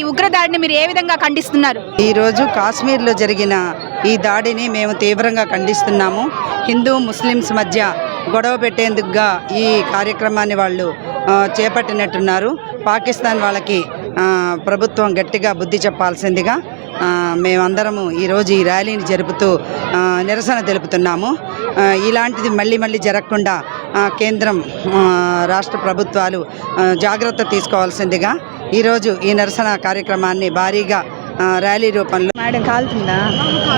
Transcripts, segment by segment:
ఈ ఉగ్రదాడిని మీరు ఏ విధంగా ఖండిస్తున్నారు? ఈరోజు కాశ్మీర్లో జరిగిన ఈ దాడిని మేము తీవ్రంగా ఖండిస్తున్నాము. హిందూ ముస్లిమ్స్ మధ్య గొడవ పెట్టేందుకుగా ఈ కార్యక్రమాన్ని వాళ్ళు చేపట్టినట్టున్నారు. పాకిస్తాన్ వాళ్ళకి ప్రభుత్వం గట్టిగా బుద్ధి చెప్పాల్సిందిగా మేమందరము ఈరోజు ఈ ర్యాలీని జరుపుతూ నిరసన తెలుపుతున్నాము. ఇలాంటిది మళ్ళీ జరగకుండా కేంద్రం రాష్ట్ర ప్రభుత్వాలు జాగ్రత్త తీసుకోవాల్సిందిగా ఈరోజు ఈ నిరసన కార్యక్రమాన్ని భారీగా ర్యాలీ రూపంలో. మేడం కాలుతుందా?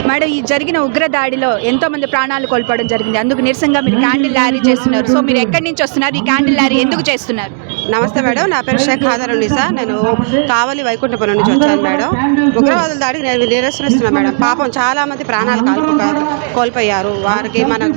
మేడం, ఈ జరిగిన ఉగ్రదాడిలో ఎంతో మంది ప్రాణాలు కోల్పోవడం జరిగింది. అందుకు నిరసనగా మీరు క్యాండిల్ ర్యాలీ చేస్తున్నారు. సో మీరు ఎక్కడి నుంచి వస్తున్నారు? ఈ క్యాండిల్ ర్యాలీ ఎందుకు చేస్తున్నారు? నమస్తే మేడం, నా పేరు షేక్ ఖాదరునిసా. నేను కావలి వైకుంఠపురం నుంచి వచ్చాను మేడం. ఉగ్రవాదుల దాడికి నేను నిరసనిస్తున్నాను మేడం. పాపం చాలా మంది ప్రాణాలు కోల్పోయారు. వారికి మన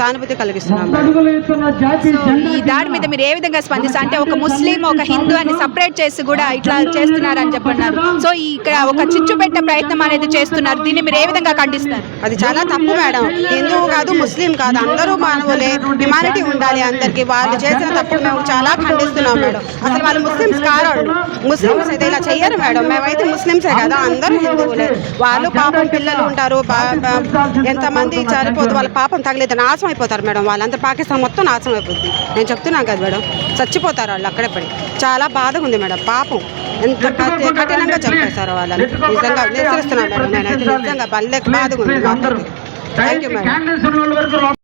సానుభూతి కలిగిస్తున్నాం మేడం. ఈ దాడి మీద మీరు ఏ విధంగా స్పందిస్తారు? అంటే ఒక ముస్లిం ఒక హిందూ అని సపరేట్ చేసి కూడా ఇట్లా చేస్తున్నారని చెప్పన్నారు. సో ఇక్కడ ఒక చిచ్చు పెట్టే ప్రయత్నం అనేది చేస్తున్నారు. దీన్ని మీరు ఏ విధంగా ఖండిస్తారు? అది చాలా తప్పు మేడం. హిందువు కాదు, ముస్లిం కాదు, అందరూ మానవులే. హ్యుమానిటీ ఉండాలి అందరికీ. వాళ్ళు చేసిన తప్పుడు మేము చాలా ఖండిస్తున్నాం మేడం. అసలు వాళ్ళు ముస్లిమ్స్ కాదు. ముస్లిమ్స్ అయితే ఇలా చెయ్యరు మేడం. మేమైతే ముస్లిమ్సే కదా, అందరూ హిందువులే. వాళ్ళు పాపం పిల్లలు ఉంటారు, ఎంతమంది చనిపోదు, వాళ్ళ పాపం తగిలితే నాశనం అయిపోతారు మేడం. వాళ్ళంతా పాకిస్తాన్ మొత్తం నాశనం అయిపోతుంది. నేను చెప్తున్నాను కదా మేడం, చచ్చిపోతారు వాళ్ళు అక్కడే పడి. చాలా బాధగా ఉంది మేడం. పాపం ఎంత కఠినంగా చంపేశారు వాళ్ళని. నిజంగా నిరసిస్తున్నాను మేడం. నేనైతే నిజంగా బాధగా ఉంది. Thank you madam.